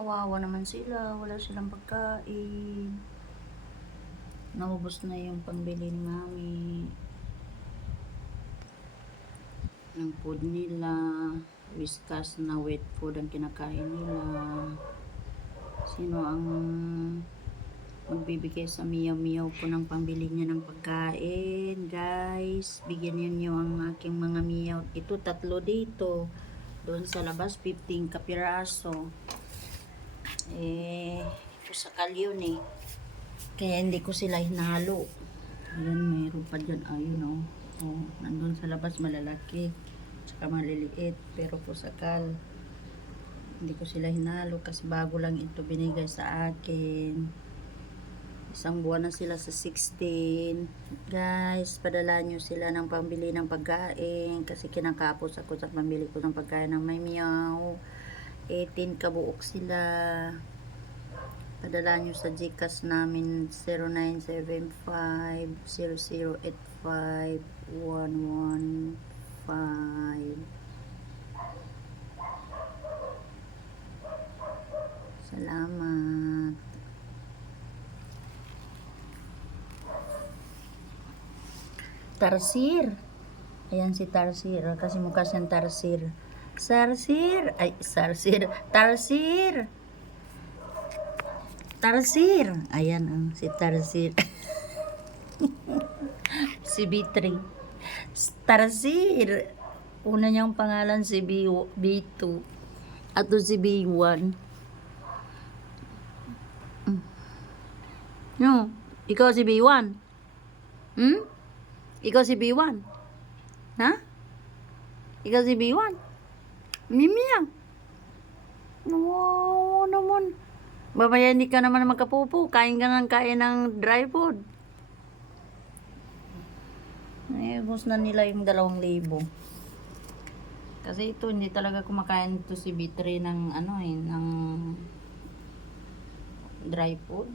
kawawa naman sila, wala silang pagkain. Naubos na yung pambili ni mami ng food nila. Whiskas na wet food ang kinakain nila. Sino ang magbibigay sa miyaw-miyaw po ng pambili niya ng pagkain? Guys, bigyan niyo ang aking mga miyaw. Ito, 3 dito. Doon sa labas, 15 kapiraso. Ito sa kalyon eh. Kaya hindi ko sila hinalo. Ayan, mayroon pa dyan. Ayun oh. Oh, nandun sa labas malalaki. Tsaka maliliit. Pero po sakal. Hindi ko sila hinalo kasi bago lang ito binigay sa akin. 1 buwan na sila sa 16. Guys, padala nyo sila ng pambili ng pagkain kasi kinakapos ako sa pambili ko ng pagkain ng may miyaw. 18 kabuok sila. Padala nyo sa GCash namin 0975-0085115. Salamat. Tarsir. Ayan si Tarsir. Kasi mukha siyang Tarsir. Sarsir. Ay, Sarsir. Tarsir. Tarsir. Ayan si Tarsir. Si B3. Tarsir. Una niyang pangalan si B2. At si B1. No, ikaw si B1. Ikaw si B1. Ha? Ikaw si B1. Mimiya. Wow naman. Babaya hindi ka naman magkapupo. Kain ka ng kain ng dry food. Ay, ubos na nila yung 2,000. Kasi ito, hindi talaga kumakain ito si B3 ng ng dry food.